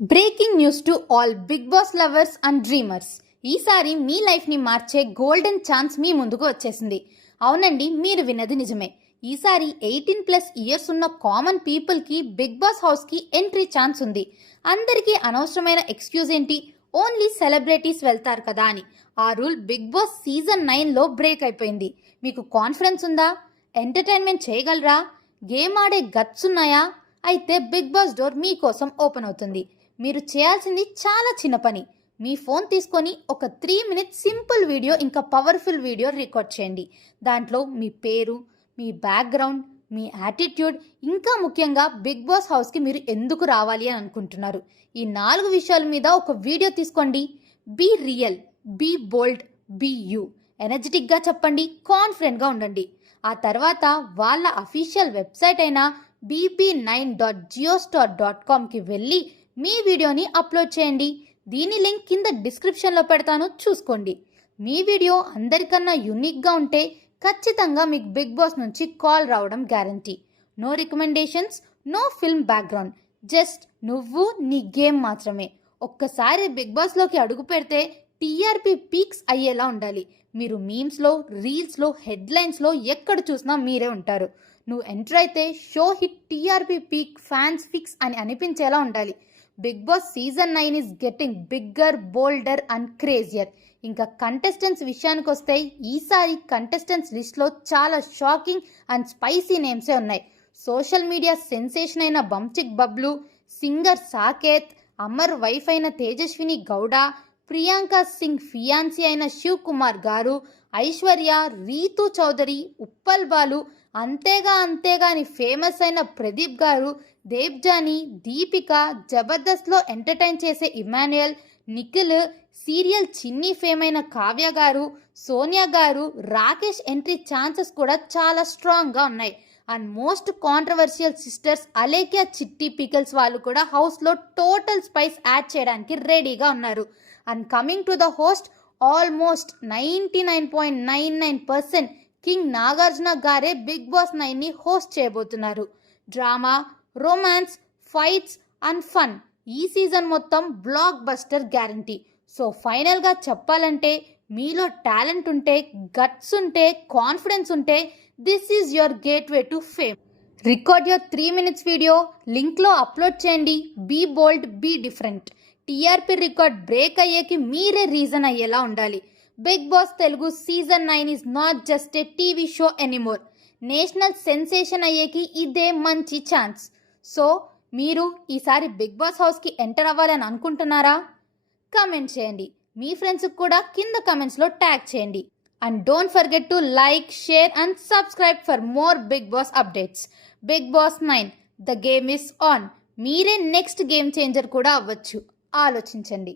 Breaking news to all Bigg Boss lovers and dreamers. ఈసారి మీ లైఫ్ని మార్చే గోల్డెన్ ఛాన్స్ మీ ముందుకు వచ్చేసింది. అవునండి మీరు విన్నది నిజమే. ఈసారి ఎయిటీన్ ప్లస్ ఇయర్స్ ఉన్న కామన్ పీపుల్కి బిగ్ బాస్ హౌస్కి ఎంట్రీ ఛాన్స్ ఉంది. అందరికీ అనవసరమైన ఎక్స్క్యూజ్ ఏంటి? ఓన్లీ సెలబ్రిటీస్ వెళ్తారు కదా అని. ఆ రూల్ బిగ్ బాస్ సీజన్ నైన్లో బ్రేక్ అయిపోయింది. మీకు కాన్ఫిడెన్స్ ఉందా? ఎంటర్టైన్మెంట్ చేయగలరా? గేమ్ ఆడే గట్స్ ఉన్నాయా? అయితే బిగ్ బాస్ డోర్ మీకోసం ఓపెన్ అవుతుంది. మీరు చేయాల్సింది చాలా చిన్న పని. మీ ఫోన్ తీసుకొని ఒక త్రీ మినిట్స్ సింపుల్ వీడియో ఇంకా పవర్ఫుల్ వీడియో రికార్డ్ చేయండి. దాంట్లో మీ పేరు మీ బ్యాక్గ్రౌండ్ మీ యాటిట్యూడ్ ఇంకా ముఖ్యంగా బిగ్ బాస్ హౌస్కి మీరు ఎందుకు రావాలి అని అనుకుంటున్నారు. ఈ నాలుగు విషయాల మీద ఒక వీడియో తీసుకోండి. Be real be bold be you ఎనర్జెటిక్గా చెప్పండి కాన్ఫిడెంట్గా ఉండండి. ఆ తర్వాత వాళ్ళ అఫీషియల్ వెబ్సైట్ అయిన BP nine dot Jio star dot కామ్కి వెళ్ళి మీ వీడియోని అప్లోడ్ చేయండి. దీని లింక్ కింద డిస్క్రిప్షన్లో పెడతాను. చూసుకోండి. మీ వీడియో అందరికన్నా యునిక్గా ఉంటే ఖచ్చితంగా మీకు బిగ్ బాస్ నుంచి కాల్ రావడం guarantee. No recommendations no film background. Just నువ్వు నీ గేమ్ మాత్రమే. ఒక్కసారి బిగ్ బాస్లోకి అడుగు పెడితే టీఆర్పీ పీక్స్ అయ్యేలా ఉండాలి. మీరు మీమ్స్లో రీల్స్లో హెడ్లైన్స్లో ఎక్కడ చూసినా మీరే ఉంటారు. నువ్వు ఎంటర్ అయితే show hit TRP peak fans fix అని అనిపించేలా ఉండాలి. Bigg Boss season nine is getting bigger bolder and crazier. ఇంకా కంటెస్టెంట్స్ విషయానికి వస్తే ఈసారి కంటెస్టెంట్స్ లిస్ట్లో చాలా షాకింగ్ అండ్ స్పైసీ నేమ్సే ఉన్నాయి. సోషల్ మీడియా సెన్సేషన్ అయిన బంచిక్ బబ్లు సింగర్ సాకేత్ అమర్ వైఫ్ అయిన తేజస్విని గౌడ ప్రియాంక సింగ్ ఫియాన్సీ అయిన శివ్ కుమార్ గారు ఐశ్వర్య రీతు చౌదరి ఉప్పల్ బాలు అంతేగా అంతేగా అని ఫేమస్ అయిన ప్రదీప్ గారు దేవ్జాని దీపిక జబర్దస్త్లో ఎంటర్టైన్ చేసే Emmanuel Nikhil serial Chinni fame అయిన కావ్య గారు సోనియా గారు రాకేష్ ఎంట్రీ ఛాన్సెస్ కూడా చాలా స్ట్రాంగ్గా ఉన్నాయి. And most controversial sisters Alekhya Chitti pickles వాళ్ళు కూడా హౌస్లో టోటల్ స్పైస్ యాడ్ చేయడానికి రెడీగా ఉన్నారు. And coming to the host almost ninety nine point nine nine percent king Nagarjuna గారే బిగ్ బాస్ నైన్ని హోస్ట్ చేయబోతున్నారు. Drama romance fights and fun ఈ సీజన్ మొత్తం బ్లాక్ బస్టర్ గ్యారంటీ. సో ఫైనల్గా చెప్పాలంటే మీలో టాలెంట్ ఉంటే గట్స్ ఉంటే కాన్ఫిడెన్స్ ఉంటే this is your gateway to fame. Record your three minutes video లింక్లో upload చేయండి. Be bold be different. TRP record break అయ్యేకి మీరే రీజన్ అయ్యేలా ఉండాలి. Bigg Boss Telugu season nine is not just a TV show anymore national sensation అయ్యేకి ఇదే మంచి chance. So మీరు ఈసారి big boss హౌస్కి enter అవ్వాలని అనుకుంటున్నారా? కమెంట్ చేయండి. మీ ఫ్రెండ్స్కి కూడా కింద కమెంట్స్లో ట్యాగ్ చేయండి. And don't forget to like share and subscribe for more Bigg Boss updates Bigg Boss nine the game is on మీరే నెక్స్ట్ గేమ్ చేంజర్ కూడా అవ్వచ్చు. ఆలోచించండి.